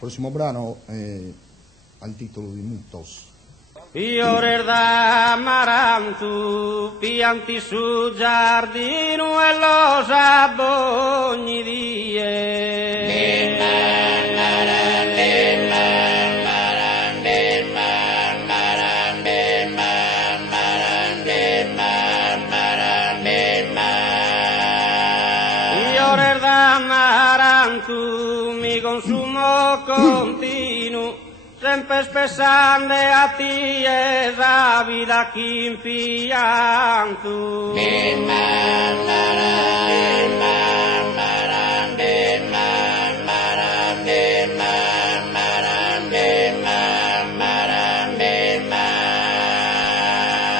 prossimo brano ha il titolo di Mutos. Fiore d'amaranto, pianti sul giardino e lo sabogni die. Fiore d'amaranto, mi consumo continuo, sempre spessante a ti e la vita chi in pianto.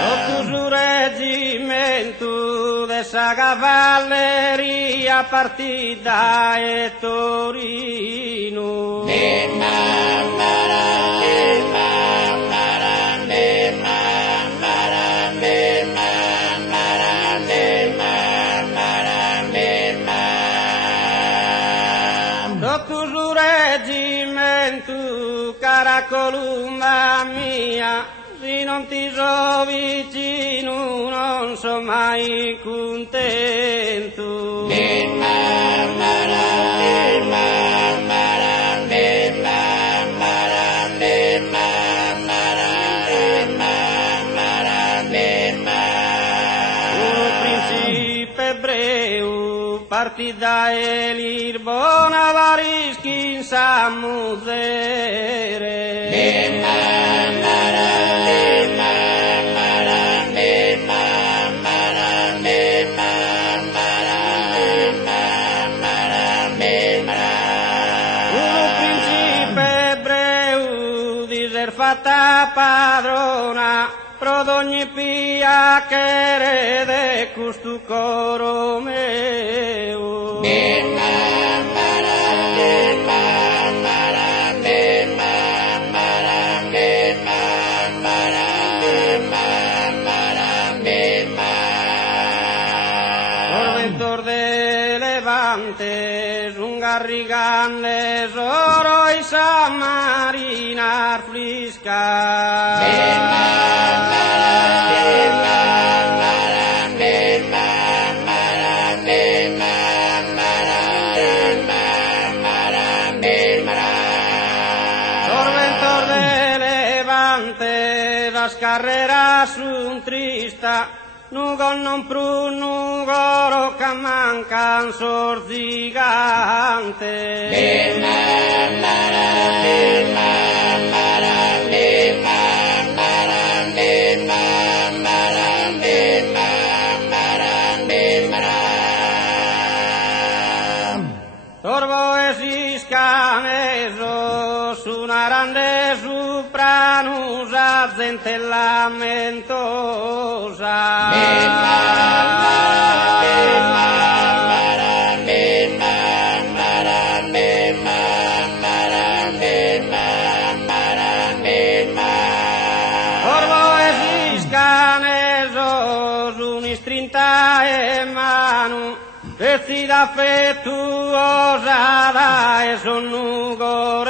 Sotto su reggimento dessa cavalleria partita e Torino. Sotto su reggimento, cara columna mia, se non ti so vicino non so mai contento. Un principe ebreo partì da Lisbona varischi in Samuzere. Fatta padrona pro d'ogni pia che rede custu coro meu. Torventor de Levante, un garrigante oro y samarinar flisca. Torventor de Levante, das carreras un trista, Nugon non pru nugoro che mancan sorzigante. Torvo esiscaneso sunaran sopranusa gente lamentosa. Torvo esiscaneso sunistrinta e manu pezzi d'affettuosa da e son nugoreso.